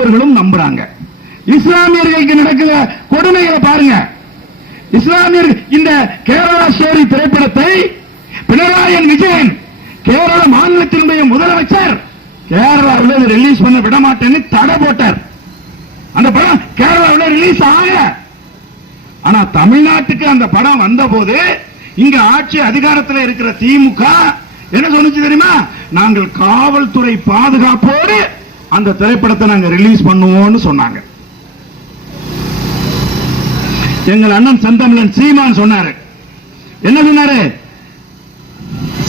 கிறிஸ்துவர்களும் நம்புறாங்க. இஸ்லாமியர்களுக்கு நடக்கிற கொடுமைகளை பாருங்க. இஸ்லாமியர் இந்த கேரளா ஸ்டோரி திரைப்படத்தை பினராயன் விஜயன் கேரள மாநிலத்தினுடைய முதலமைச்சர் கேரளாவில் ரிலீஸ் பண்ண விட மாட்டேன்னு தடை போட்டார். அந்த படம் கேரளாவில் ரிலீஸ் ஆகல. ஆனா தமிழ்நாட்டுக்கு அந்த படம் வந்த போது இங்க ஆட்சி அதிகாரத்தில் இருக்கிற திமுக என்ன சொன்னுச்சு தெரியுமா? நாங்கள் காவல்துறை பாதுகாப்போடு அந்த திரைப்படத்தை நாங்கள் ரிலீஸ் பண்ணுவோம்னு சொன்னாங்க. எங்கள் அண்ணன் செந்தமிழன் சீமான் சொன்னாரு. என்ன சொன்னாரு?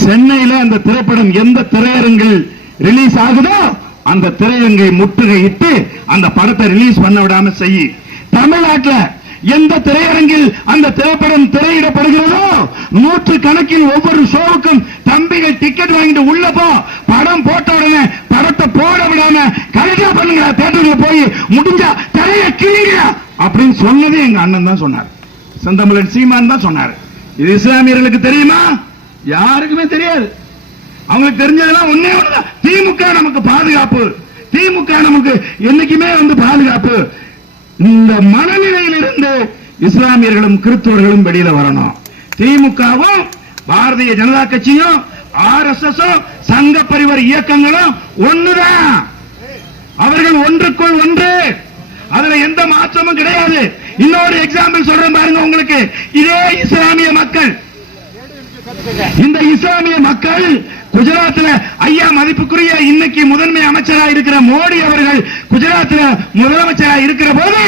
சென்னையில அந்த திரைப்படம் எந்த திரையரங்கில் ரிலீஸ் ஆகுதோ அந்த திரையரங்கை முற்றுகையிட்டு அந்த படத்தை ரிலீஸ் பண்ண விடாம செய்ய தமிழ்நாட்டில் எந்த திரையரங்கில் அந்த திரைப்படம் திரையிடப்படுகிறதோ நூற்று கணக்கில் ஒவ்வொரு ஷோவுக்கும் தம்பிகள் டிக்கெட் வாங்கிட்டு உள்ள போ படம் போட்ட போட கரெக்டா பண்ணுங்க. தேட்டருக்கு போய் முடிஞ்சா திரைய கிழிங்க. அப்படின்னு சொன்னது எங்க அண்ணன் தான் சொன்னார். செந்தமிழன் சீமான் தான் சொன்னார். இது இஸ்லாமியர்களுக்கு தெரியுமா? யாருக்குமே தெரியாது. அவங்களுக்கு தெரிஞ்சதெல்லாம் ஒன்னே ஒண்ணுதான். திமுக நமக்கு பாதுகாப்பு. திமுக நமக்கு என்னைக்குமே வந்து பாதுகாப்பு. இந்த மனநிலையிலிருந்து இஸ்லாமியர்களும் கிறிஸ்தவர்களும் வெளியில வரணும். திமுகவும் பாரதிய ஜனதா கட்சியும் ஆர் எஸ் எஸ் சங்க பரிவர் இயக்கங்களும் ஒண்ணுதான். அவர்கள் ஒன்றுக்குள் ஒன்று. அதுல எந்த மாற்றமும் கிடையாது. இன்னொரு எக்ஸாம்பிள் சொல்றேன் பாருங்க உங்களுக்கு. இதே இஸ்லாமிய மக்கள். இந்த இஸ்லாமிய மக்கள் குஜராத்தில் ஐயா மதிப்புக்குரிய இன்னைக்கு முதன்மை அமைச்சரா இருக்கிற மோடி அவர்கள் குஜராத்தில் முதலமைச்சரா இருக்கிற போது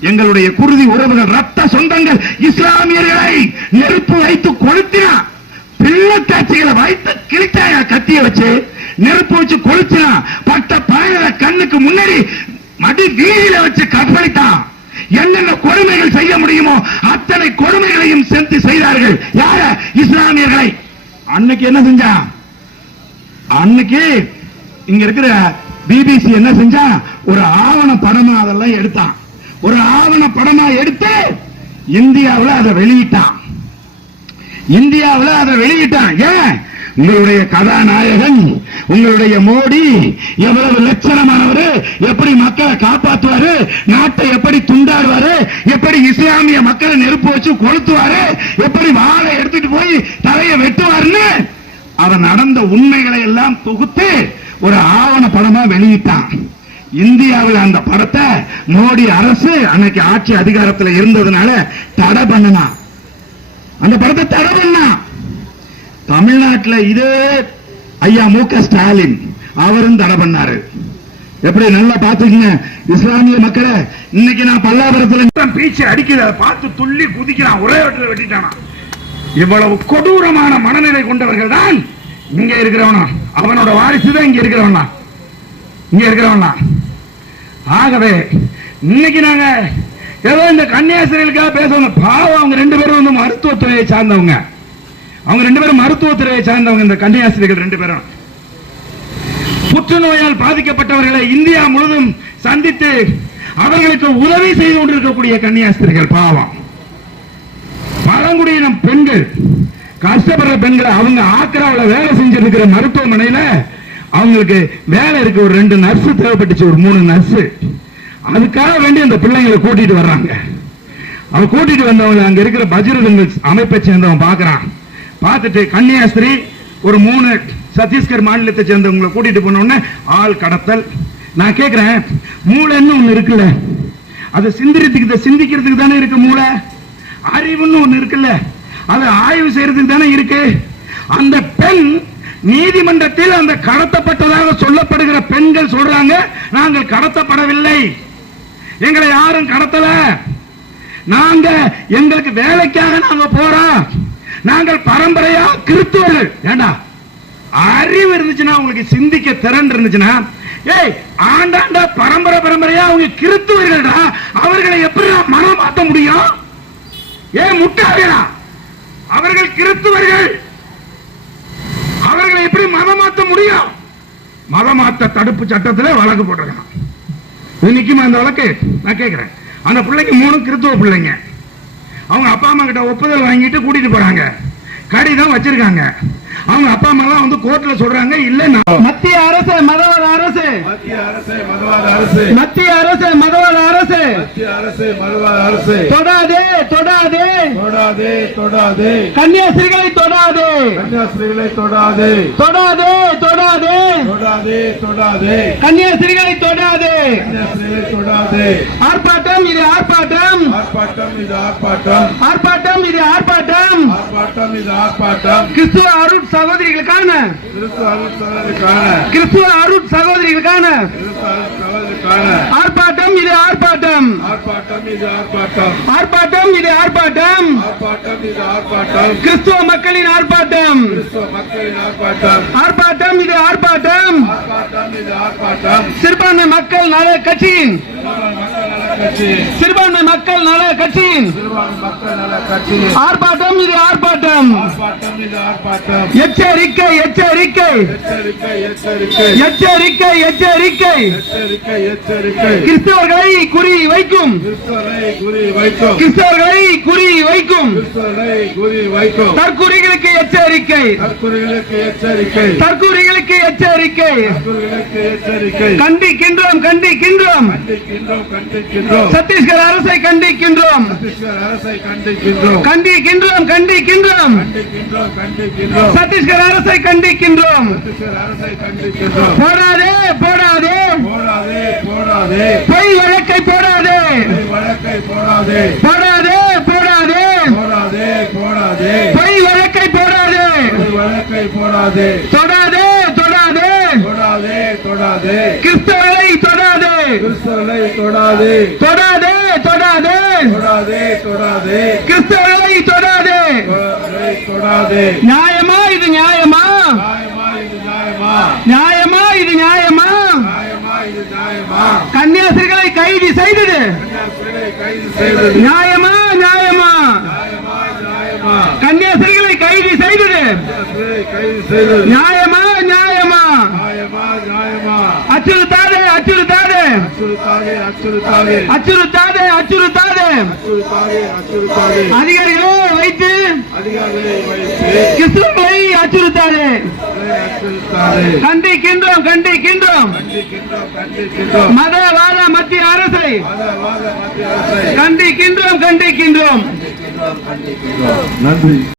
எங்களுடைய குருதி உறவுகள் ரத்த சொந்தங்கள் இஸ்லாமியர்களை நெருப்பு வைத்து கொளுத்தினா பிள்ளைக்காட்சிகளை வைத்து கிழிச்சாயா கத்திய வச்சு நெருப்பு வச்சு கொளுத்தினா பட்ட பயண கண்ணுக்கு முன்னாடி மடி வீதியில வச்சு கற்பழித்தான். என்னென்ன கொடுமைகள் செய்ய முடியுமோ அத்தனை கொடுமைகளையும் சென்று செய்தார்கள். யார? இஸ்லாமியர்களை. அன்னைக்கு என்ன செஞ்சா? அன்னைக்கு இங்க இருக்கிற பிபிசி என்ன செஞ்சா? ஒரு ஆவண படமா அதெல்லாம் எடுத்தான். ஒரு ஆவண படமா எடுத்து இந்தியாவில் அதை வெளியிட்டான். இந்தியாவில் அதை வெளியிட்டான். ஏன்? உங்களுடைய கதாநாயகன் உங்களுடைய மோடி எவ்வளவு லட்சணமானவர் எப்படி மக்களை காப்பாற்றுவாரு நாட்டை எப்படி துண்டாடுவாரு எப்படி இஸ்லாமிய மக்களை நெருப்பு வச்சு கொளுத்துவாரு எப்படி வாழை எடுத்துட்டு போய் தலையை வெட்டுவாருன்னு அவன் நடந்த உண்மைகளை எல்லாம் தொகுத்து ஒரு ஆவண படமா வெளியிட்டான். இந்தியாவில் அந்த படத்தை மோடி அரசு அன்னைக்கு ஆட்சி அதிகாரத்தில் இருந்ததுனால தடை பண்ணினான். அந்த படத்தை தடை பண்ணா தமிழ்நாட்டில் இதே ஐயா மு க ஸ்டாலின் அவரும் தடை பண்ணாரு. எப்படி நல்லா பாத்துக்கீங்க இஸ்லாமிய மக்களை இன்னைக்கு நான் பல்லாபுரத்துல பீச்சு அடிக்குது பார்த்து துள்ளி குதிக்கிறான் ஒரே இடத்துல வெட்டிட்டானா? இவ்வளவு கொடூரமான மனநிலை கொண்டவர்கள் தான் இங்க இருக்கிறவனா? அவனோட வாரிசு தான் இங்க இருக்கிறவனா? இங்க இருக்கிறவனா? ஆகவே இன்னைக்கு நாங்க ஏதோ இந்த கன்னியாசிரியர்களுக்காக பேசணும் பாவம் அவங்க ரெண்டு பேரும் வந்து மருத்துவத்துறையை சார்ந்தவங்க. அவங்க ரெண்டு பேரும் மருத்துவத்துறையை சார்ந்தவங்க இந்த கன்னியாஸ்திரிகள் ரெண்டு பேரும். புற்றுநோயால் பாதிக்கப்பட்டவர்களை இந்தியா முழுதும் சந்தித்து அவர்களுக்கு உதவி செய்து கொண்டிருக்கக்கூடிய கன்னியாஸ்திரிகள் பாவம். பழங்குடியினம் பெண்கள் கஷ்டப்படுற பெண்களை அவங்க ஆக்ராவில் வேலை செஞ்சிருக்கிற மருத்துவமனையில அவங்களுக்கு வேலை இருக்கு. ஒரு ரெண்டு நர்ஸ் தேவைப்பட்டுச்சு ஒரு மூணு நர்ஸ் அதுக்காக வேண்டி அந்த பிள்ளைங்களை கூட்டிட்டு வர்றாங்க. அவன் கூட்டிட்டு வந்தவங்க அங்க இருக்கிற பஜ்ரதங்கள் அமைப்பை சேர்ந்தவன் பாக்குறான். பார்த்துட்டு கன்னியாஸ்திரி ஒரு மூணு சத்தீஸ்கர் மாநிலத்தை சேர்ந்தவங்களை கூட்டிட்டு போனோடனே ஆள் கடத்தல். நான் கேட்கிறேன் மூளைன்னு ஒண்ணு இருக்குல்ல. அது சிந்திரத்துக்கு சிந்திக்கிறதுக்கு தானே இருக்கு மூளை. அறிவுன்னு ஒண்ணு இருக்குல்ல. அது ஆய்வு செய்யறதுக்கு தானே இருக்கு. அந்த பெண் நீதிமன்றத்தில் அந்த கடத்தப்பட்டதாக சொல்லப்படுகிற பெண்கள் சொல்றாங்க நாங்கள் கடத்தப்படவில்லை. எங்களை யாரும் கடத்தல. நாங்க எங்களுக்கு வேலைக்காக நாங்க போறோம். நாங்கள் பரம்பரையா கிறிஸ்துவர்கள் ஏண்டா? அறிவு இருந்துச்சுன்னா உங்களுக்கு சிந்திக்க திறன் இருந்துச்சுன்னா ஏய் ஆண்டாண்டா பரம்பரை பரம்பரையா அவங்க கிறிஸ்துவர்கள்டா அவர்களை எப்படி மனம் மாத்த முடியும்? ஏன் முட்டாளா அவர்கள் கிறிஸ்துவர்கள் அவர்களை எப்படி மதம் மாத்த முடியும்? மதம் மாத்த தடுப்பு சட்டத்தில் வழக்கு போட்டிருக்கான். இது நிக்குமா இந்த வழக்கு? நான் கேட்கிறேன் அந்த பிள்ளைக்கு மூணு கிறிஸ்துவ பிள்ளைங்க. அவங்க அப்பா அம்மா கிட்ட ஒப்புதல் வாங்கிட்டு கூட்டிட்டு போறாங்க. கடிதம் வச்சிருக்காங்க. அவங்க அப்பா அம்மா எல்லாம் வந்து கோர்ட்ல சொல்றாங்க இல்ல நான் மத்திய அரசு மதவாத அரசு. மத்திய அரசு மதவாத அரசு. மத்திய அரசு மதவாத அரசு. மத்திய அரசு மதவாத அரசு. தொடாதே தொடாதே. தொடாதே தொடாதே. கன்னியாஸ்திரிகளை தொடாதே. கன்னியாஸ்திரிகளை தொடாதே. தொடாதே தொடாதே. தொடாதே தொடாதே. கன்னியாஸ்திரிகளை தொடாதே. கன்னியாஸ்திரிகளை தொடாதே. ஆர்ப்பாட்டம் ஆர்ப்பாட்டம் இது ஆர்ப்பாட்டம். ஆர்ப்பாட்டம் இது ஆர்ப்பாட்டம். ஆர்ப்பாட்டம் இது ஆர்ப்பாட்டம். கிறிஸ்துவ அருட் சகோதரிகளுக்கான. கிறிஸ்து அலுவலருக்கான கிறிஸ்துவ அருட் சகோதரிகளுக்கான. ஆர்ப்பாட்டம் இது ஆர்ப்பாட்டம். ஆர்ப்பாட்டம் இது ஆர்ப்பாட்டம். ஆர்ப்பாட்டம் இது ஆர்ப்பாட்டம். ஆர்ப்பாட்டம் இது ஆர்ப்பாட்டம். கிறிஸ்துவ மக்களின் ஆர்ப்பாட்டம். கிறிஸ்துவ மக்களின் ஆர்ப்பாட்டம். ஆர்ப்பாட்டம் இது ஆர்ப்பாட்டம். ஆர்ப்பாட்டம் இது ஆர்ப்பாட்டம். சிறுபான்மை மக்கள் நல கட்சியின் சிறுபான்மை மக்கள் நல கட்சியின் ஆர்ப்பாட்டம் இது ஆர்ப்பாட்டம். எச்சரிக்கை எச்சரிக்கை. எச்சரிக்கை எச்சரிக்கை. கிறிஸ்தவர்களை குறி வைக்கும். கிறிஸ்தவர்களை குறி வைக்கும். தற்கூரிகளுக்கு எச்சரிக்கை. தற்கூரிகளுக்கு எச்சரிக்கை. கண்டிக்கின்றோம். கண்டிக்கின்றோம். சத்தீஸ்கர் அரசை கண்டிக்கின்றோம். கண்டிக்கின்றோம். கண்டிக்கின்றோம் சத்தீஸ்கர் அரசை கண்டிக்கின்றோம். போடாதே போடாதே. பொய் வழக்கை போடாதே. போடாதே. போடாதே போடாதே. போடாதே போடாதே. பொய் வழக்கை போடாதே. வழக்கை போடாதே. தொடாதே தொடாதே. தொடாதே தொடாதே. கிறிஸ்தவரை தொடாதே. தொடாதே. தொடாதே தொடாதே. தொடாதே தொடாதே. தொடாதே. நியாயமா இது நியாயமா? நியாயமா இது நியாயமா? கன்னியாசிரிகளை கைது செய்தது. நியாயமா நியாயமா? கன்னியாசிரிகளை கைது செய்தது. நியாயமா நியாயமா? அச்சுறுத்தாதே அச்சுறுத்தா. அச்சுறுத்தாதே அச்சுறுத்தாதே. அச்சுறுத்தாதே அச்சுறுத்தாதே. அச்சுறுத்தாதே அச்சுறுத்தாதே. அதிகாரிகளை வைத்து. அதிகாரிகளை வைத்து. கிறிஸ்துவர்களை அச்சுறுத்தாதே. கண்டிக்கின்றோம் கண்டிக்கின்றோம். கண்டிக்கின்றோம் கண்டிக்கின்றோம். மதவாத மத்திய அரசை. மதவாத மத்திய அரசை. கண்டிக்கின்றோம் கண்டிக்கின்றோம். நன்றி.